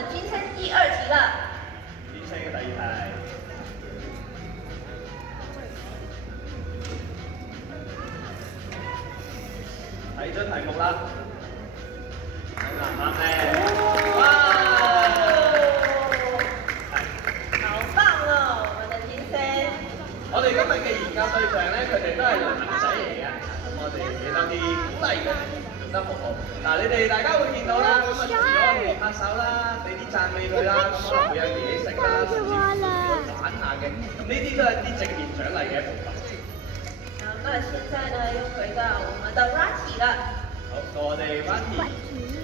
們金生第二題啦。金生嘅第二題，睇咗題目啦，難唔難咧？哇！好棒哦，我們的金生。我哋今日嘅研究對象咧，佢哋都係男仔嚟嘅，咁我哋俾多啲鼓勵佢哋，做得好好。嗱，你哋大家會見到啦，咁啊除咗我哋拍手啦，俾啲讚美佢啦，咁可能會有嘢食啦，甚至乎會玩下嘅，咁呢啲都係啲正面獎勵嘅一部分。好，那現在呢又回到我們的 Rocky 了。好，到我哋 Rocky。